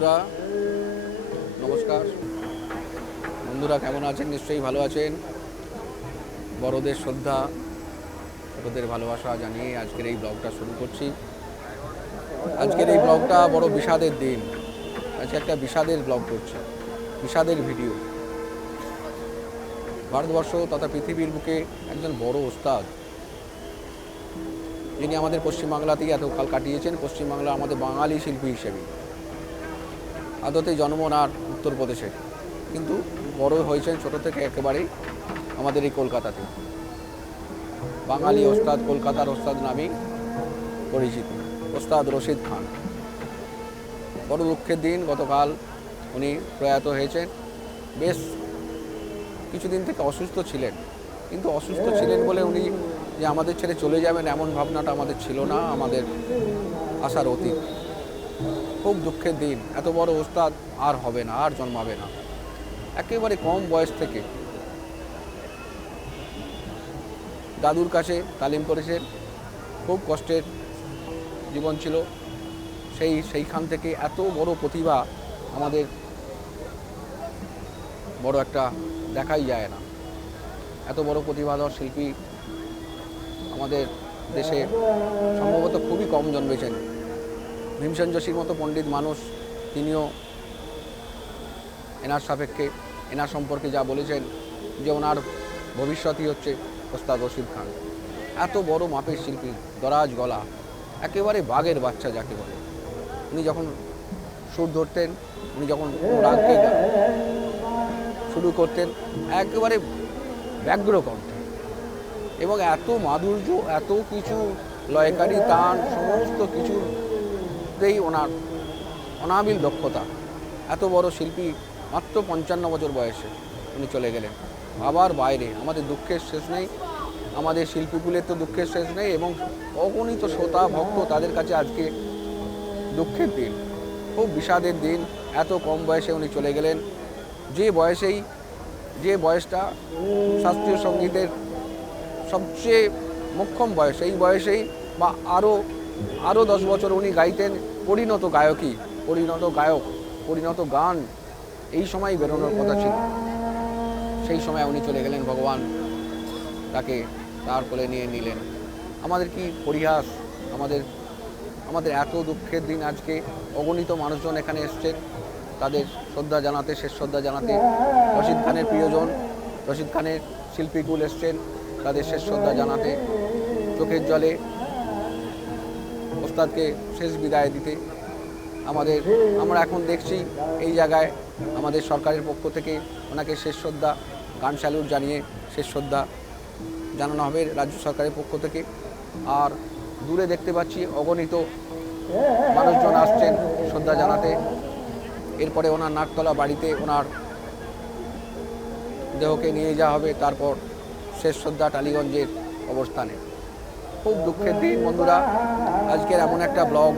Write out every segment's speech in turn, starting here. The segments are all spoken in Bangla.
বন্ধুরা নমস্কার। বন্ধুরা কেমন আছেন? নিশ্চয়ই ভালো আছেন। বড়দের শ্রদ্ধা, ছোটদের ভালোবাসা জানিয়ে আজকের এই ব্লগটা শুরু করছি। আজকের এই ব্লগটা বড় বিষাদের দিন। আজকে একটা বিষাদের ব্লগ করছি, বিষাদের ভিডিও। ভারতবর্ষ তথা পৃথিবীর বুকে একজন বড় ওস্তাদ, যিনি আমাদের পশ্চিমবাংলাতেই এত কাল কাটিয়েছেন। পশ্চিমবাংলা আমাদের বাঙালি শিল্পী হিসেবে। আদতে জন্ম নার উত্তরপ্রদেশে, কিন্তু বড় হয়েছেন ছোটো থেকে একেবারেই আমাদের এই কলকাতাতে। বাঙালি ওস্তাদ, কলকাতার ওস্তাদ নামেই পরিচিত ওস্তাদ রশিদ খান। বড় দুঃখের দিন, গতকাল উনি প্রয়াত হয়েছেন। বেশ কিছুদিন থেকে অসুস্থ ছিলেন, কিন্তু অসুস্থ ছিলেন বলে উনি যে আমাদের ছেড়ে চলে যাবেন এমন ভাবনাটা আমাদের ছিল না, আমাদের আশার অতীত। খুব দুঃখের দিন। এত বড় ওস্তাদ আর হবে না, আর জন্মাবে না। একেবারে কম বয়স থেকে দাদুর কাছে তালিম করেছেন। খুব কষ্টের জীবন ছিল। সেইখান থেকে এত বড় প্রতিভা আমাদের বড় একটা দেখাই যায় না। এত বড় প্রতিভাধর শিল্পী আমাদের দেশে সম্ভবত খুবই কম জন্মেছেন। ভীমসেন যোশীর মতো পণ্ডিত মানুষ, তিনিও এনার সাপেক্ষে, এনার সম্পর্কে যা বলেছেন যে ওনার ভবিষ্যৎই হচ্ছে ওস্তাদ রশিদ খান। এত বড় মাপের শিল্পী, দরাজ গলা, একেবারে বাঘের বাচ্চা যাকে বলে। উনি যখন সুর ধরতেন, উনি যখন রাগকে শুরু করতেন, একেবারে ব্যগ্র কণ্ঠে, এবং এত মাধুর্য, এত কিছু লয়কারী তান, সমস্ত কিছুতেই ওনার অনাবিল দক্ষতা। এত বড় শিল্পী মাত্র 55 বছর বয়সে উনি চলে গেলেন। আবার বাইরে আমাদের দুঃখের শেষ নেই, আমাদের শিল্পীগুলির তো দুঃখের শেষ নেই, এবং অগণিত শ্রোতা ভক্ত, তাদের কাছে আজকে দুঃখের দিন, খুব বিষাদের দিন। এত কম বয়সে উনি চলে গেলেন। যে বয়সটা শাস্ত্রীয় সঙ্গীতের সবচেয়ে মোক্ষম বয়স, এই বয়সেই বা আরও 10 বছর উনি গাইতেন পরিণত গায়কী, পরিণত গায়ক, পরিণত গান এই সময় বেরোনোর কথা ছিল। সেই সময় উনি চলে গেলেন, ভগবান তাকে তার কোলে নিয়ে নিলেন। আমাদের কি পরিহাস, আমাদের এত দুঃখের দিন। আজকে অগণিত মানুষজন এখানে এসছেন তাদের শ্রদ্ধা জানাতে, শেষ শ্রদ্ধা জানাতে। রশিদ খানের প্রিয়জন, রশিদ খানের শিল্পীকুল এসছেন তাদের শেষ শ্রদ্ধা জানাতে, চোখের জলে ওস্তাদকে শেষ বিদায় দিতে। আমরা এখন দেখছি এই জায়গায় আমাদের সরকারের পক্ষ থেকে ওনাকে শেষ শ্রদ্ধা, গান স্যালুট জানিয়ে শেষ শ্রদ্ধা জানানো হবে রাজ্য সরকারের পক্ষ থেকে। আর দূরে দেখতে পাচ্ছি অগণিত মানুষজন আসছেন শ্রদ্ধা জানাতে। এরপরে ওনার নাকতলা বাড়িতে ওনার দেহকে নিয়ে যাওয়া হবে, তারপর শেষ শ্রদ্ধা টালিগঞ্জের অবস্থানে। খুব দুঃখের দিন বন্ধুরা। আজকের এমন একটা ব্লগ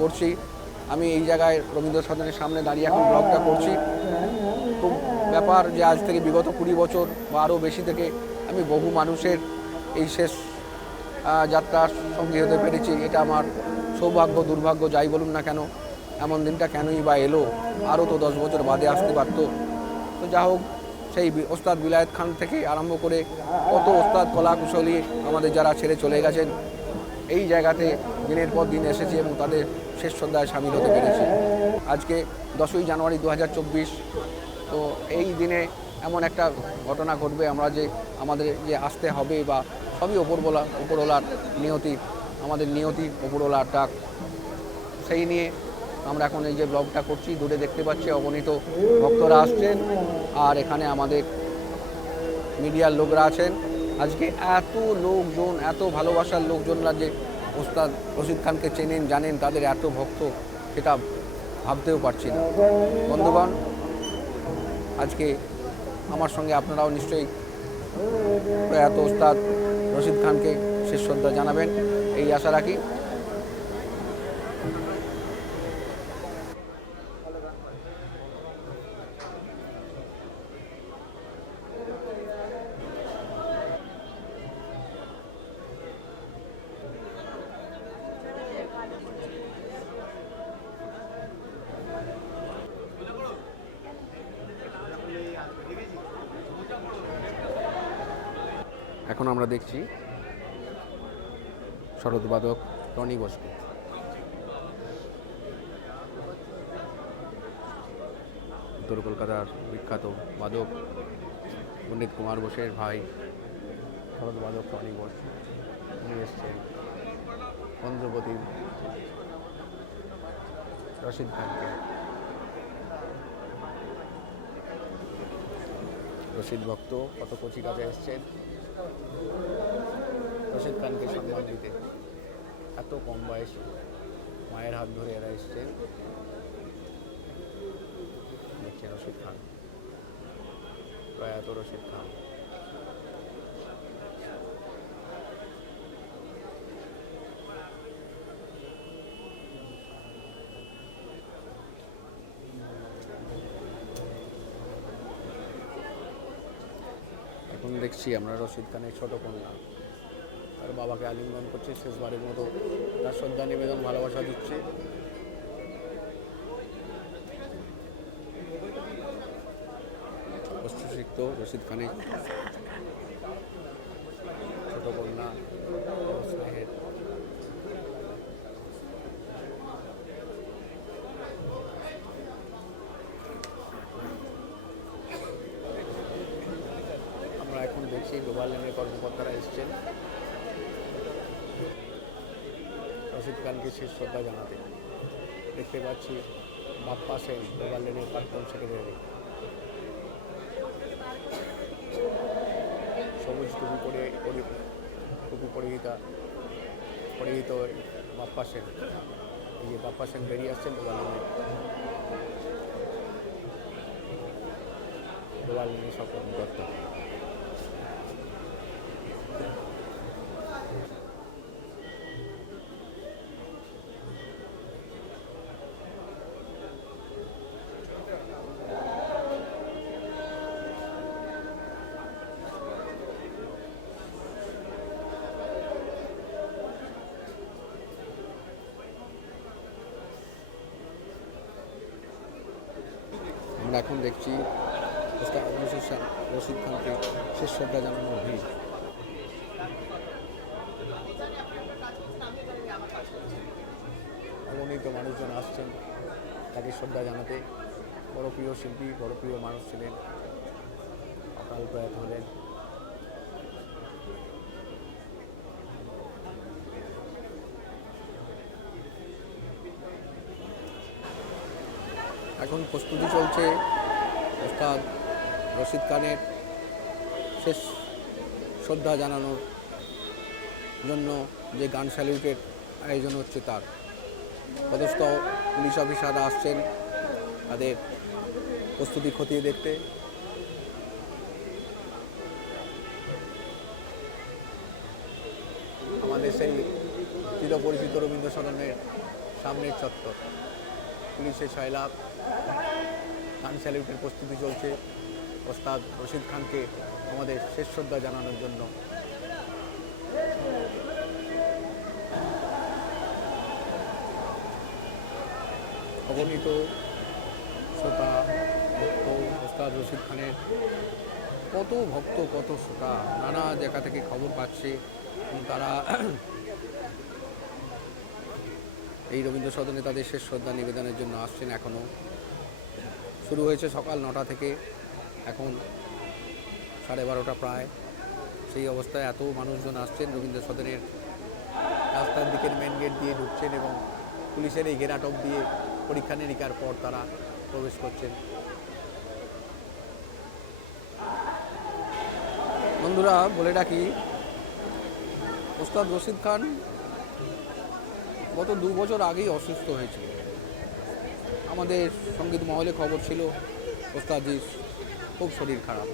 করছি, আমি এই জায়গায় রবীন্দ্র সদনের সামনে দাঁড়িয়ে এখন ব্লগটা করছি। খুব ব্যাপার যে আজ থেকে বিগত 20 বছর বা আরও বেশি থেকে আমি বহু মানুষের এই শেষ যাত্রার সঙ্গী হতে পেরেছি। এটা আমার সৌভাগ্য, দুর্ভাগ্য যাই বলুন না কেন। এমন দিনটা কেনই বা এলো? আরও তো 10 বছর বাদে আসতে পারত। তো যা হোক, সেই ওস্তাদ বিলায়েত খান থেকে আরম্ভ করে কত ওস্তাদ, কলাকুশলী আমাদের যারা ছেড়ে চলে গেছেন, এই জায়গাতে দিনের পর দিন এসেছি এবং তাদের শেষ শ্রদ্ধায় সামিল হতে পেরেছি। আজকে 10ই জানুয়ারি 2024। তো এই দিনে এমন একটা ঘটনা ঘটবে, আমাদের যে আসতে হবে, বা সবই ওপরওয়ালার নিয়তি, আমাদের নিয়তি ওপরওয়ালার ডাক। সেই নিয়ে আমরা এখন এই যে ব্লগটা করছি। দূরে দেখতে পাচ্ছি অগণিত ভক্তরা আসছেন, আর এখানে আমাদের মিডিয়ার লোকরা আছেন। আজকে এত লোকজন, এত ভালোবাসার লোকজনরা যে ওস্তাদ রশিদ খানকে চেনেন, জানেন, তাদের এত ভক্ত, সেটা ভাবতেও পারছি না। বন্ধুগণ, আজকে আমার সঙ্গে আপনারাও নিশ্চয়ই প্রয়াত ওস্তাদ রশিদ খানকে শেষ শ্রদ্ধা জানাবেন, এই আশা রাখি। এখন আমরা দেখছি শরৎবাদক টনি বসু। উত্তর কলকাতার বিখ্যাত বাদক পণ্ডিত কুমার বোসের ভাই শরৎবাদক টনি বোস উনি এসছেন চন্দ্রপতি রশিদ খানকে। রশিদ ভক্ত কত কচি কাছে এসছেন রশিদ খানকে সম্মান দিতে। এত কম বয়স, মায়ের হাত ধরে এরা এসছেন। দেখছেন রশিদ খান, প্রয়াত রশিদ খান। এখন দেখছি আমরা রশিদ খানের ছোট কন্যা তার বাবাকে আলিঙ্গন করছে, শেষবারের মতো তার শ্রদ্ধা নিবেদন, ভালোবাসা দিচ্ছে। অস্ত্রসিক্ত রশিদ খানের ছোট কন্যা স্নেহের। আমরা এখন দেখছি ডোবার লেনের কর্মকর্তারা এসছেন রশিদ খানকে শেষ শ্রদ্ধা জানাতে। দেখতে পাচ্ছি বাপ্পা সেন, ডোবার লেনের প্রাক্তন সেক্রেটারি, সবুজ টুপি পরিহিত বাপ্পা সেন। এই যে বাপ্পা সেন বেরিয়ে আসছেন ডোবার লেনের সব কর্মকর্তা। আমরা এখন দেখছি রশিদ খানকে শেষ শ্রদ্ধা জানানোর ভিড়। অগণিত মানুষজন আসছেন তাকে শ্রদ্ধা জানাতে। বড় প্রিয় শিল্পী, বড় প্রিয় মানুষ ছিলেন, অকাল প্রয়াত হলেন। এখন প্রস্তুতি চলছে ওস্তাদ রশিদ খানের শেষ শ্রদ্ধা জানানোর জন্য যে গান স্যালিউটের আয়োজন হচ্ছে তার। পদস্থ পুলিশ অফিসাররা আসছেন তাদের প্রস্তুতি খতিয়ে দেখতে। আমাদের সেই চিরপরিচিত রবীন্দ্র সদনের সামনের চত্বর, পুলিশের সয়লাভ, গান স্যালিউটের প্রস্তুতি চলছে ওস্তাদ রশিদ খানকে আমাদের শেষ শ্রদ্ধা জানানোর জন্য। অগণিত শ্রোতা ভক্ত ওস্তাদ রশিদ খানের, কত ভক্ত কত শ্রোতা নানা জায়গা থেকে খবর পাচ্ছে এবং তারা এই রবীন্দ্র সদনে তাদের শেষ শ্রদ্ধা নিবেদনের জন্য আসছেন। এখনও শুরু হয়েছে সকাল 9টা থেকে, এখন 12:30 প্রায়। সেই অবস্থায় এত মানুষজন আসছেন রবীন্দ্র সদনের রাস্তার দিকের মেন গেট দিয়ে ঢুকছেন এবং পুলিশের এই ঘেরাটপ দিয়ে পরীক্ষা নিরীক্ষার পর তারা প্রবেশ করছেন। বন্ধুরা বলে রাখি, ওস্তাদ রশিদ খান গত 2 বছর আগেই অসুস্থ হয়েছিল। আমাদের সঙ্গীত মহলে খবর ছিল ওস্তাদজির খুব শরীর খারাপ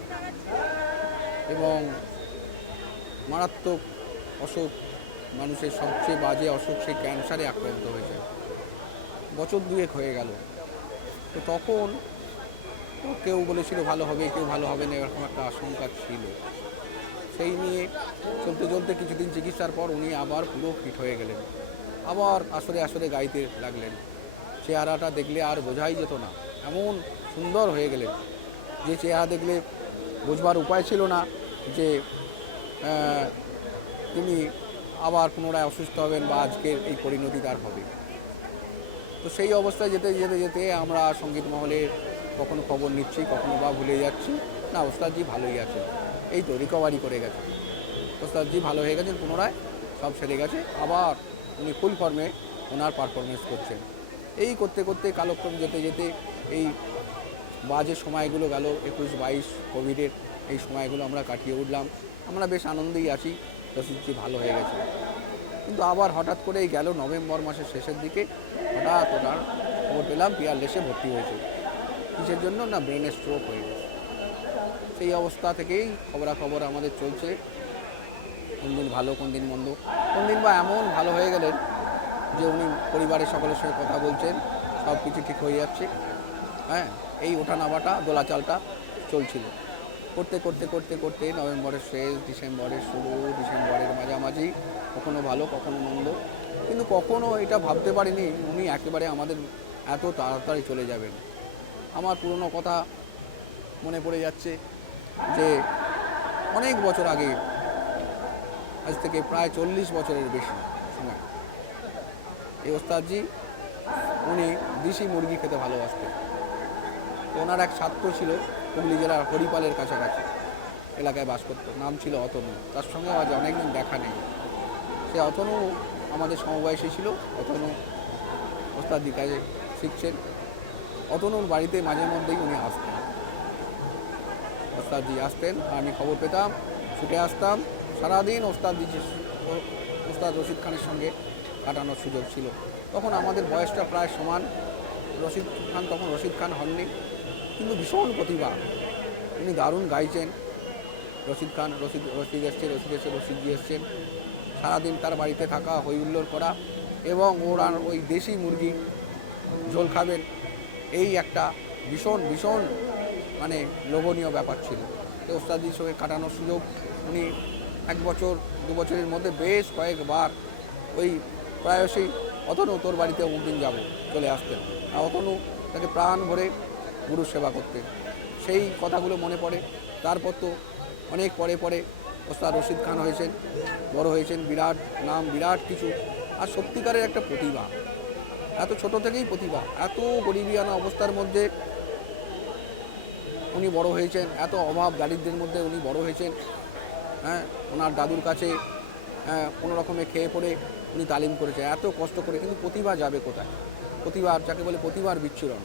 এবং মারাত্মক অসুখ, মানুষের সবচেয়ে বাজে অসুখ, সেই ক্যান্সারে আক্রান্ত হয়েছে। বছর 2 হয়ে গেল। তো তখন কেউ বলেছিল ভালো হবে, কেউ ভালো হবে না, এরকম একটা আশঙ্কা ছিল। সেই নিয়ে চলতে চলতে কিছুদিন চিকিৎসার পর উনি আবার পুরো ফিট হয়ে গেলেন, আবার আসরে গাইতে লাগলেন। চেহারাটা দেখলে আর বোঝাই যেত না, এমন সুন্দর হয়ে গেলেন যে চেহারা দেখলে বোঝবার উপায় ছিল না যে তিনি আবার পুনরায় অসুস্থ হবেন বা আজকের এই পরিণতি তার হবে। তো সেই অবস্থায় যেতে যেতে যেতে আমরা সঙ্গীত মহলে কখনো খবর নিচ্ছি, কখনো বা ভুলে যাচ্ছি, না ওস্তাদজি ভালোই আছে, এই তো রিকভারি করে গেছে, ওস্তাদজি ভালো হয়ে গেছেন, পুনরায় সব সেরে গেছে, আবার উনি ফুল ফর্মে ওনার পারফরমেন্স করছেন। এই করতে করতে কালক্রম যেতে যেতে এই বাজে সময়গুলো গেল, 21-22 কোভিডের এই সময়গুলো আমরা কাটিয়ে উঠলাম, আমরা বেশ আনন্দেই আছি, রশিদজি ভালো হয়ে গেছে। কিন্তু আবার হঠাৎ করেই গেল নভেম্বর মাসের শেষের দিকে হঠাৎ ওনার খবর পেলাম পিয়ারলেসে ভর্তি হয়েছে। কিসের জন্য? না ব্রেনের স্ট্রোক হয়ে গেছে। সেই অবস্থা থেকেই খবরাখবর আমাদের চলছে, কোন দিন ভালো কোন দিন মন্দ, কোন দিন বা এমন ভালো হয়ে গেলেন যে উনি পরিবারের সকলের সঙ্গে কথা বলছেন, সব কিছু ঠিক হয়ে যাচ্ছে। হ্যাঁ, এই ওঠা নামাটা দোলাচালটা চলছিল, করতে করতে করতে করতে নভেম্বরের শেষ, ডিসেম্বরের শুরু, ডিসেম্বরের মাঝামাঝি, কখনো ভালো কখনো মন্দ, কিন্তু কখনো এটা ভাবতে পারিনি উনি একেবারে আমাদের এত তাড়াতাড়ি চলে যাবেন। আমার পুরনো কথা মনে পড়ে যাচ্ছে যে অনেক বছর আগে, আজ থেকে প্রায় 40 বছরের বেশি সময়, এই ওস্তাদজি উনি দেশি মুরগি খেতে ভালোবাসতেন। তো ওনার এক ছাত্র ছিল হুগলি জেলার হরিপালের কাছাকাছি এলাকায় বাস করতো, নাম ছিল অতনু, তার সঙ্গে আজ অনেকদিন দেখা নেই। সে অতনু আমাদের সমবয়সী ছিল, অতনু ওস্তাদজির কাছে শিখছেন। অতনুর বাড়িতে মাঝে মধ্যেই উনি আসতেন, ওস্তাদজি আসতেন, আমি খবর পেতাম, ছুটে আসতাম, সারাদিন ওস্তাদ রশিদ খানের সঙ্গে কাটানোর সুযোগ ছিল। তখন আমাদের বয়সটা প্রায় সমান, রশিদ খান তখন রশিদ খান হননি, কিন্তু ভীষণ প্রতিভা, উনি দারুণ গাইছেন। রশিদ খান, রশিদ এসছেন, রশিদজি এসছেন, সারাদিন তার বাড়িতে থাকা, হই হুল্লোড় করা, এবং ওরা ওই দেশি মুরগি ঝোল খাবেন, এই একটা ভীষণ ভীষণ মানে লোভনীয় ব্যাপার ছিল। তো ওস্তাদজির সঙ্গে কাটানোর সুযোগ উনি 1 বছর 2 বছরের মধ্যে বেশ কয়েকবার ওই প্রায়শই অতনু তোর বাড়িতে অমুকদিন যাব চলে আসতেন, আর অতনু তাকে প্রাণ ভরে গুরু সেবা করতেন। সেই কথাগুলো মনে পড়ে। তারপর তো অনেক পরে পরে ওস্তাদ রশিদ খান হয়েছেন, বড় হয়েছেন, বিরাট নাম, বিরাট কিছু, আর সত্যিকারের একটা প্রতিভা, এত ছোট থেকেই প্রতিভা, এত গরিবিয়ানা অবস্থার মধ্যে উনি বড় হয়েছেন, এত অভাব দারিদ্র্যের মধ্যে উনি বড় হয়েছেন। হ্যাঁ, ওনার দাদুর কাছে কোনো রকমে খেয়ে পড়ে উনি তালিম করেছেন, এত কষ্ট করে, কিন্তু প্রতিভা যাবে কোথায়? প্রতিভা যাকে বলে প্রতিভার বিচ্ছুরণ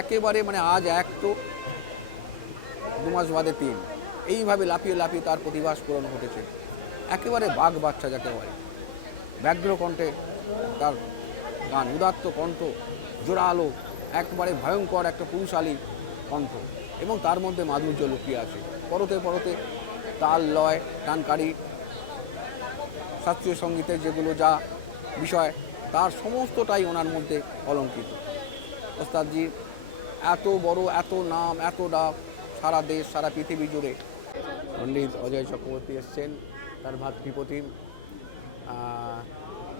একেবারে, মানে আজ এক তো 2 মাস বাদে 3, এইভাবে লাফিয়ে লাফিয়ে তার প্রতিভা স্ফুরণ ঘটেছে। একেবারে বাঘ বাচ্চা যাকে বলে, ব্যগ্র কণ্ঠে তার গান, উদাত্ত কণ্ঠ, জোরালো, একবারে ভয়ঙ্কর একটা পুরুষালী কণ্ঠ, এবং তার মধ্যে মাধুর্য লুকিয়ে আছে। পরতে পরতে তাল, লয়, টানকারি, শাস্ত্রীয় সঙ্গীতের যেগুলো যা বিষয়, তার সমস্তটাই ওনার মধ্যে অলঙ্কৃত। ওস্তাদজির এত বড়, এত নাম, এত ডাক সারা দেশ, সারা পৃথিবী জুড়ে। পণ্ডিত অজয় চক্রবর্তী এসছেন, তার ভাতৃপ্রতিম,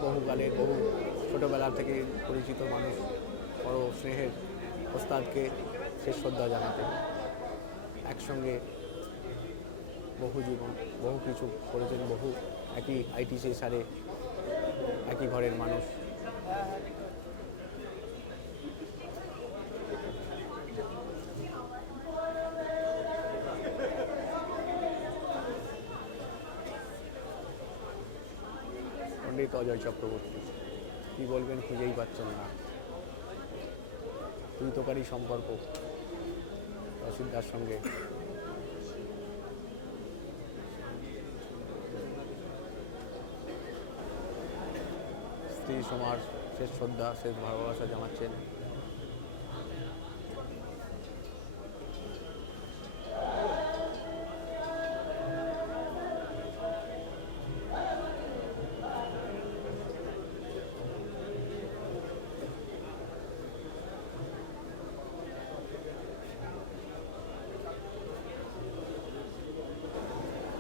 বহুকালের, বহু ছোটোবেলা থেকে পরিচিত মানুষ, বড় স্নেহের ওস্তাদকে শেষ শ্রদ্ধা জানাতে। একসঙ্গে বহু জীবন, বহু কিছু করেছেন, বহু একই আইটিসি সারে একই ঘরের মানুষ। পণ্ডিত অজয় চক্রবর্তী, কী বলবেন খুঁজেই পাচ্ছেন না, তুই তোকারই সম্পর্ক রশিদার সঙ্গে। স্ত্রী সমাজ শেষ শ্রদ্ধা, শেষ ভালোবাসা জানাচ্ছেন।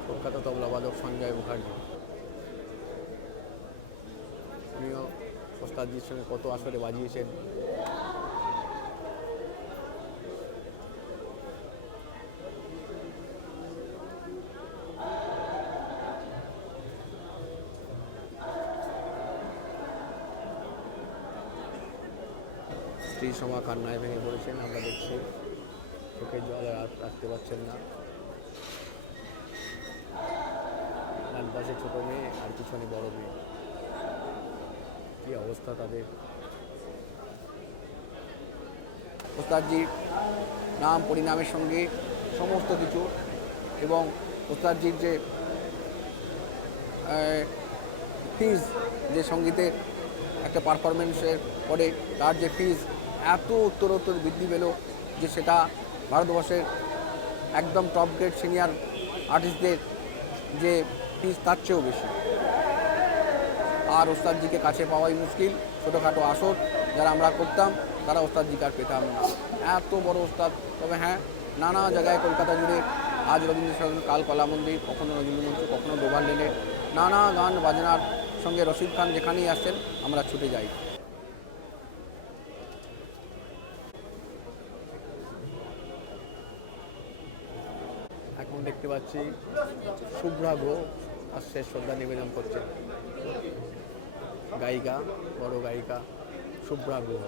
কলকাতা তবলাবাদক সঞ্জয় মুখার্জি, উনিও ওস্তাদজির সঙ্গে কত আসরে বাজিয়েছেন। স্ত্রী সমা কান্নায় ভেঙে পড়েছেন, আমরা দেখছি চোখের জল আর রাখতে পারছেন না। ডান পাশে ছোটো মেয়ে আর পিছনে বড় মেয়ে, কী অবস্থা তাদের। ওস্তাদজির নাম পরিণামের সঙ্গে সমস্ত কিছু, এবং ওস্তাদজির যে ফিজ, যে সঙ্গীতের একটা পারফরমেন্সের পরে তার যে ফিজ এত উত্তরোত্তর বৃদ্ধি পেল যে সেটা ভারতবর্ষের একদম টপ গ্রেড সিনিয়র আর্টিস্টদের যে ফিজ তার চেয়েও বেশি। আর ওস্তাদজিকে কাছে পাওয়াই মুশকিল। ছোটোখাটো আসর যারা আমরা করতাম তারা ওস্তাদজিকে আর পেতাম না, এত বড় ওস্তাদ। তবে হ্যাঁ, নানা জায়গায় কলকাতা জুড়ে আজ রবীন্দ্র সদন, কাল কলা মন্দির, কখনো রবীন্দ্রমঞ্চ, কখনো ডোবার লেনে নানা গান বাজনার সঙ্গে রশিদ খান যেখানেই আসেন আমরা ছুটে যাই। এখন দেখতে পাচ্ছি শুভ্রা ঘোষ আর শেষ শ্রদ্ধা নিবেদন করছেন গায়িকা, বড় গায়িকা শুভ্রা ঘোষ।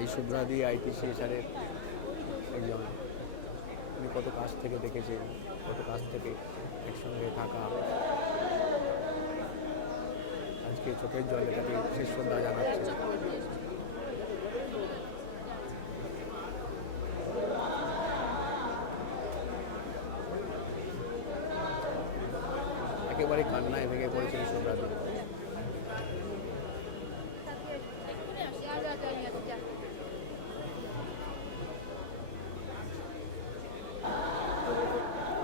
এই শুভ্রাদি আইটিসি এসারের একজন, উনি কত কাছ থেকে দেখেছেন, কত কাছ থেকে একসঙ্গে থাকা। আজকে চোখের জলে তাকে শেষ শ্রদ্ধা জানাচ্ছে। একেবারে কান্নায় ভেঙে পড়েছেন শুভ্রাদি।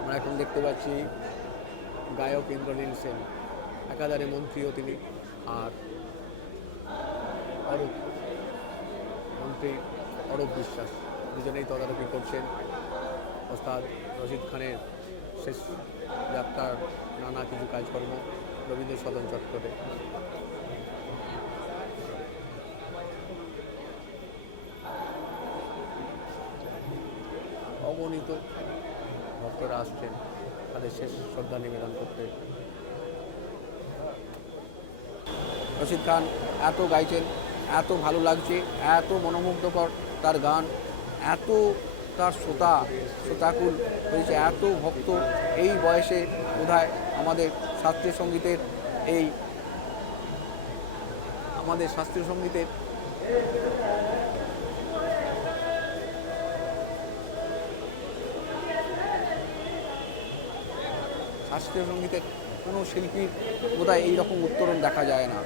আমরা এখন দেখতে পাচ্ছি গায়ক ইন্দ্রনীল সেন, একাধারে মন্ত্রীও তিনি, আর অরূপ মন্ত্রী অরূপ বিশ্বাস দুজনেই তদারকি করছেন ওস্তাদ রশিদ খানের শেষ যাত্রার নানা কিছু কাজকর্ম রবীন্দ্র সদন চত্বরে। অগণিত ভক্তরা আসছেন তাদের শেষ শ্রদ্ধা নিবেদন করতে। রশিদ খান এত গাইছেন, এত ভালো লাগছে, এত মনোমুগ্ধকর তার গান, এত তার শ্রোতাকুল হয়েছে, এত ভক্ত এই বয়সে বোধহয় আমাদের শাস্ত্রীয় সঙ্গীতের শাস্ত্রীয় সঙ্গীতের কোনো শিল্পীর বোধহয় এইরকম উত্তরণ দেখা যায় না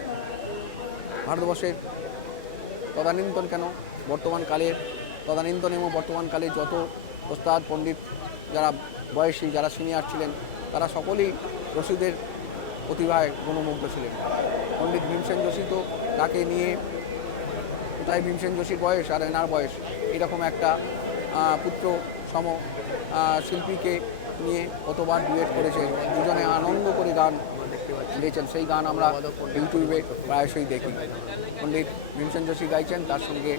ভারতবর্ষের। তদানীন্তন কেন, তদানীন্তন এবং বর্তমানকালে যত ওস্তাদ পণ্ডিত যারা বয়সী, যারা সিনিয়র ছিলেন, তারা সকলেই রশিদের প্রতিভায় গণমুগ্ধ ছিলেন। পণ্ডিত ভীমসেন যোশী তো তাকে নিয়ে, কোথায় ভীমসেন যোশীর বয়স আর এনার বয়স, এরকম একটা পুত্র সম শিল্পীকে নিয়ে কতবার ডুয়েট করেছেন, দুজনে আনন্দ করে গান গেয়েছেন। সেই গান আমরা ইউটিউবে প্রায়শই দেখি। পণ্ডিত ভীমসেন যোশী গাইছেন, তার সঙ্গে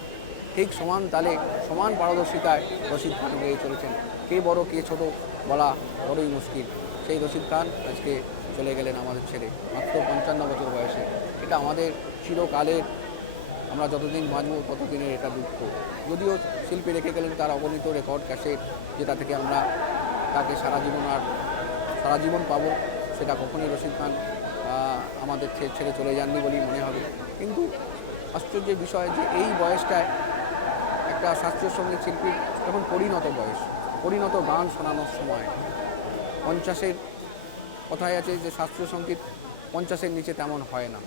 ঠিক সমান তালে, সমান পারদর্শিতায় রশিদ খান গেয়ে চলেছেন। কে বড় কে ছোট বলা বড়ই মুশকিল। সেই রশিদ খান আজকে চলে গেলেন আমাদের ছেড়ে, মাত্র 55 বছর বয়সে। এটা আমাদের চিরকালের, আমরা যতদিন বাঁচব ততদিনের এটা দুঃখ। যদিও শিল্পী রেখে গেলেন তার অগণিত রেকর্ড ক্যাসেট, যেটা থেকে আমরা তাকে সারা জীবন পাবো, সেটা কখনই রশিদ খান আমাদের ছেড়ে চলে যাননি বলেই মনে হবে। কিন্তু আশ্চর্যের বিষয় যে এই বয়সটায় একটা শাস্ত্রীয় সঙ্গীত শিল্পীর যখন পরিণত গান শোনানোর সময়, 50-এর কথায় আছে যে শাস্ত্রীয় সঙ্গীত 50-এর নিচে তেমন হয় না।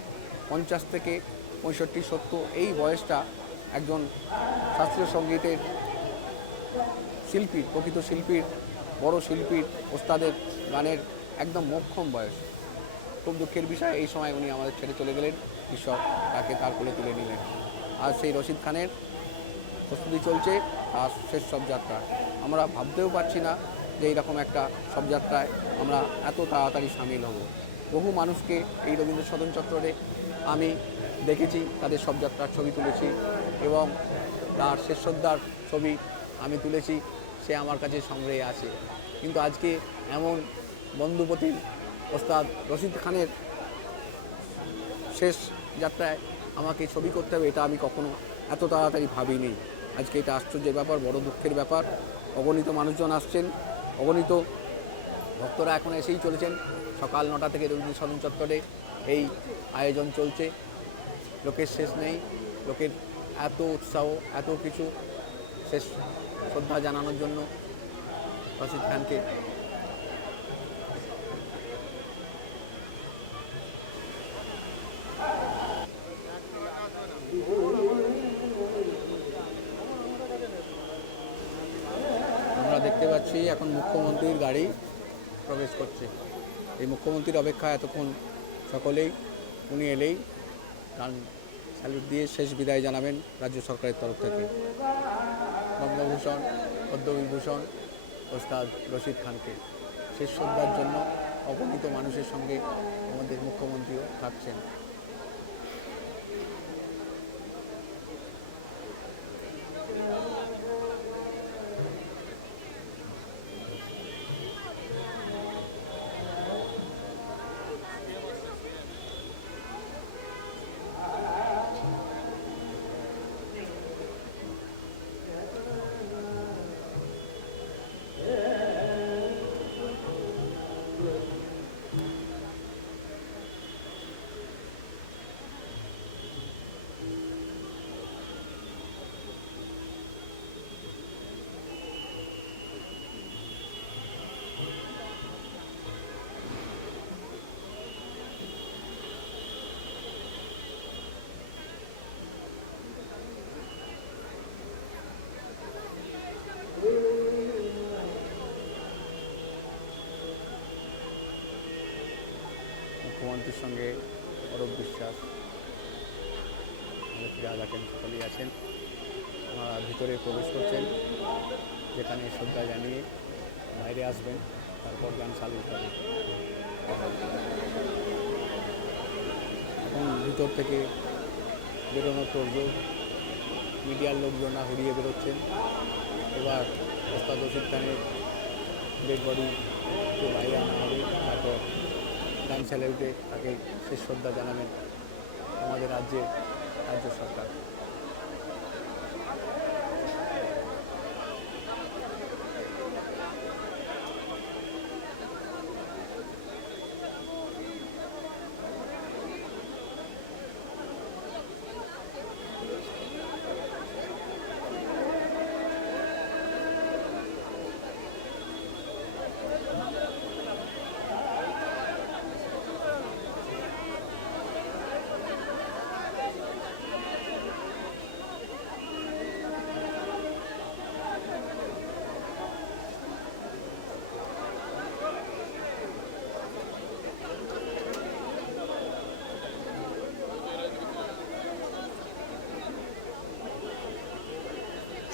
50 থেকে 65-70 এই বয়সটা একজন শাস্ত্রীয় সঙ্গীতের শিল্পীর, প্রকৃত শিল্পীর, বড় শিল্পীর, ওস্তাদের গানের একদম মোক্ষম বয়স। খুব দুঃখের বিষয়, এই সময় উনি আমাদের ছেড়ে চলে গেলেন, ঈশ্বর তাকে তার কোলে তুলে নিলেন। আর সেই রশিদ খানের প্রস্তুতি চলছে আর শেষ শবযাত্রা। আমরা ভাবতেও পারছি না যে এইরকম একটা শবযাত্রায় আমরা এত তাড়াতাড়ি সামিল হব। বহু মানুষকে এই রবীন্দ্র সদন চত্বরে আমি দেখেছি, তাদের শবযাত্রার ছবি তুলেছি, এবং তার শেষ শ্রদ্ধার ছবি আমি তুলেছি, সে আমার কাছে সংগ্রহে আছে। কিন্তু আজকে এমন বন্ধুপতি ওস্তাদ রশিদ খানের শেষ যাত্রায় আমাকে ছবি করতে হবে, এটা আমি কখনো এত তাড়াতাড়ি ভাবিনি। আজকে এটা আশ্চর্যের ব্যাপার, বড় দুঃখের ব্যাপার। অগণিত মানুষজন আসছেন, অগণিত ভক্তরা এখন এসেই চলেছেন। সকাল 9টা থেকে রবীন্দ্র সদন চত্বরে এই আয়োজন চলছে, লোকের শেষ নেই। লোকের এত উৎসাহ, এত কিছু শেষ শ্রদ্ধা জানানোর জন্য রশিদ খানকে। আমরা দেখতে পাচ্ছি এখন মুখ্যমন্ত্রীর গাড়ি প্রবেশ করছে। এই মুখ্যমন্ত্রীর অপেক্ষা এতক্ষণ সকলেই, উনি এলেই গান স্যালুট দিয়ে শেষ বিদায় জানাবেন রাজ্য সরকারের তরফ থেকে। পদ্মভূষণ, পদ্মবিভূষণ ওস্তাদ রশিদ খানকে শেষ শ্রদ্ধার জন্য অগণিত মানুষের সঙ্গে আমাদের মুখ্যমন্ত্রীও থাকছেন। মুখ্যমন্ত্রীর সঙ্গে অরূপ বিশ্বাস, ফিরাদ হাকিম সকলেই আছেন। ওনারা ভিতরে প্রবেশ করছেন, যেখানে শ্রদ্ধা জানিয়ে বাইরে আসবেন, তারপর গান চালু করবেন। এখন ভিতর থেকে বেরোনোর তোড়জোড়, মিডিয়ার লোকজনরা হুড়িয়ে বেরোচ্ছেন। এবার ওস্তাদ রশিদ খানের ডেড বডিকে বাইরে আনা হবে, তারপর গান স্যালুটে তাকে শেষ শ্রদ্ধা জানাবেন আমাদের রাজ্য সরকার।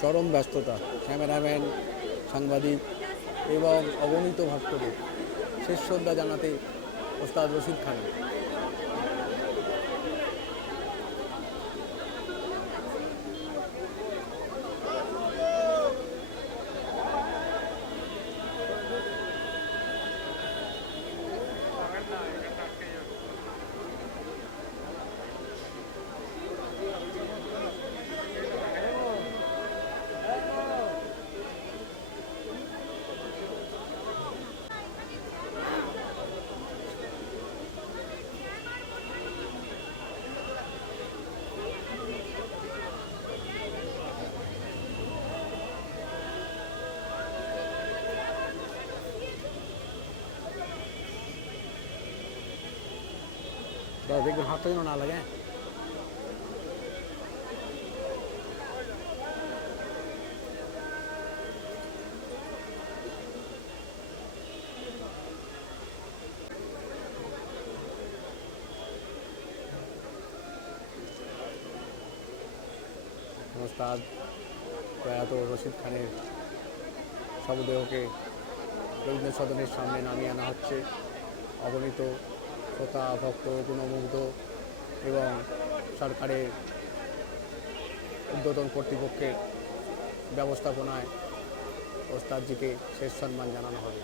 চরম ব্যস্ততা, ক্যামেরাম্যান, সাংবাদিক এবং অগণিত ভক্তদের শেষ শ্রদ্ধা জানাতে ওস্তাদ রশিদ খান। দেখবেন হাতটা যেন না লাগে। ওস্তাদ প্রয়াত রশিদ খানের শবদেহকে রবীন্দ্র সদনের সামনে নামিয়ে আনা হচ্ছে। অগণিত শ্রোতা, ভক্ত, গুণমুগ্ধ এবং সরকারের ঊর্ধ্বতন কর্তৃপক্ষের ব্যবস্থাপনায় ওস্তাদজিকে শেষ সম্মান জানানো হবে।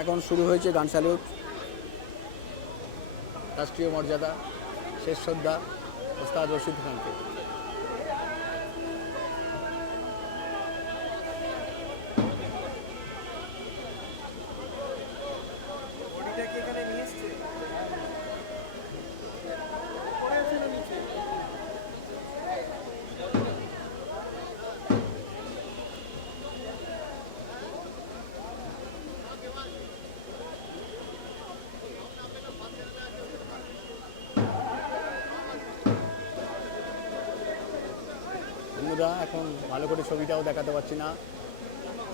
এখন শুরু হয়েছে গান স্যালুট, রাষ্ট্রীয় মর্যাদা, শেষ শ্রদ্ধা ওস্তাদ রশিদ খানকে। বন্ধুরা, এখন ভালো করে ছবিটাও দেখাতে পারছি না,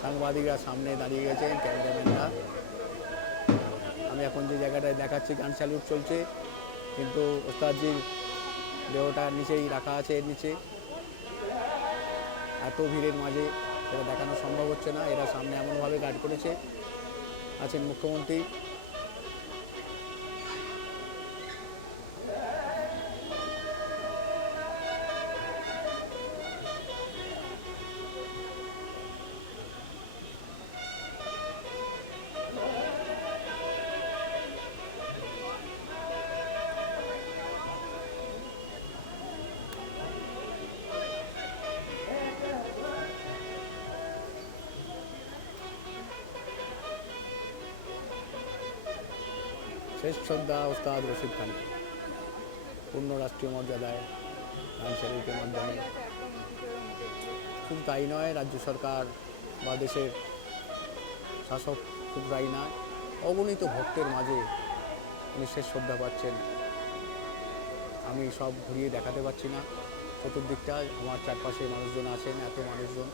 সাংবাদিকরা সামনে দাঁড়িয়ে গেছেন, ক্যামেরাম্যানরা। আমি এখন যে জায়গাটায় দেখাচ্ছি গান স্যালুট চলছে, কিন্তু ওস্তাদজির দেহটা নিচেই রাখা আছে, এর নিচে। এত ভিড়ের মাঝে এটা দেখানো সম্ভব হচ্ছে না। এরা সামনে এমনভাবে গার্ড করেছে, আছেন মুখ্যমন্ত্রী। শেষ শ্রদ্ধা ওস্তাদ রশিদ খানকে পূর্ণ রাষ্ট্রীয় মর্যাদায় গান স্যালুটের মাধ্যমে। শুধু তাই নয়, রাজ্য সরকার বা দেশের শাসক শুধু তাই নয়, অগণিত ভক্তের মাঝে উনি শেষ শ্রদ্ধা পাচ্ছেন। আমি সব ঘুরিয়ে দেখাতে পারছি না, চতুর্দিকটা আমার চারপাশে মানুষজন আছেন, এত মানুষজন।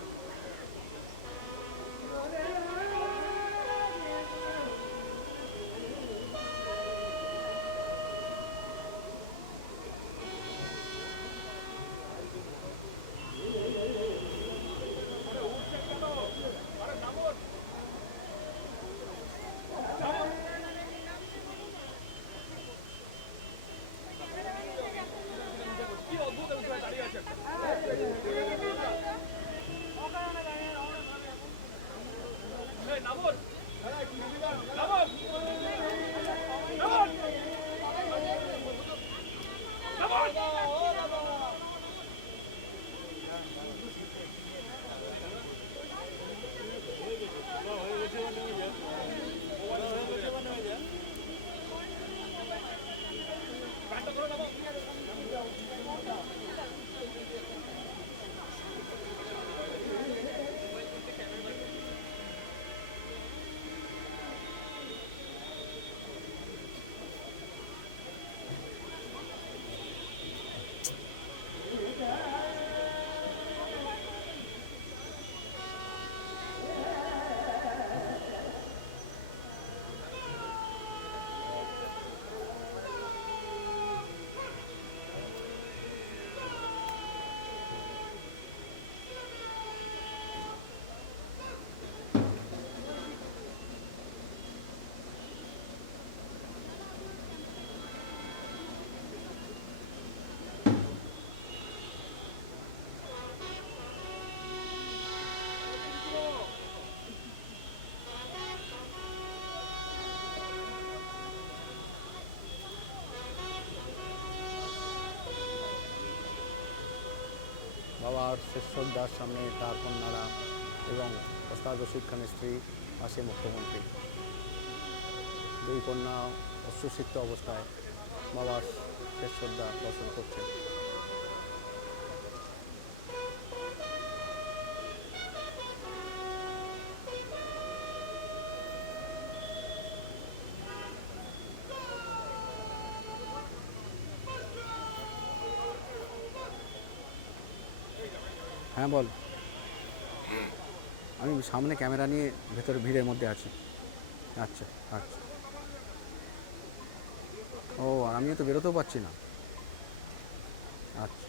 বাবার শেষ শ্রদ্ধার সামনে তার কন্যারা এবং ওস্তাদ রশিদ খানের স্ত্রী, পাশে মুখ্যমন্ত্রী। দুই কন্যা অশ্রুসিক্ত অবস্থায় বাবার শেষ শ্রদ্ধা দর্শন করছেন। হ্যাঁ বল। আমি সামনে ক্যামেরা নিয়ে ভেতরে ভিড়ের মধ্যে আছি। আচ্ছা আচ্ছা। ও, আর আমিও তো বেরোতেও পারছি না। আচ্ছা।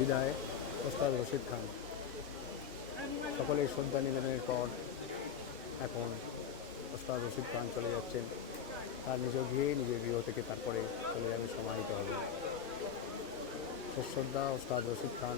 বিদায় ওস্তাদ রশিদ খান। সকলের শ্রদ্ধা নিবেদনের পর এখন ওস্তাদ রশিদ খান চলে যাচ্ছেন তার নিজ গৃহে, নিজের গৃহ থেকে তারপরে চলে যাবে সমাহিত হবে। শেষ শ্রদ্ধা ওস্তাদ রশিদ খান।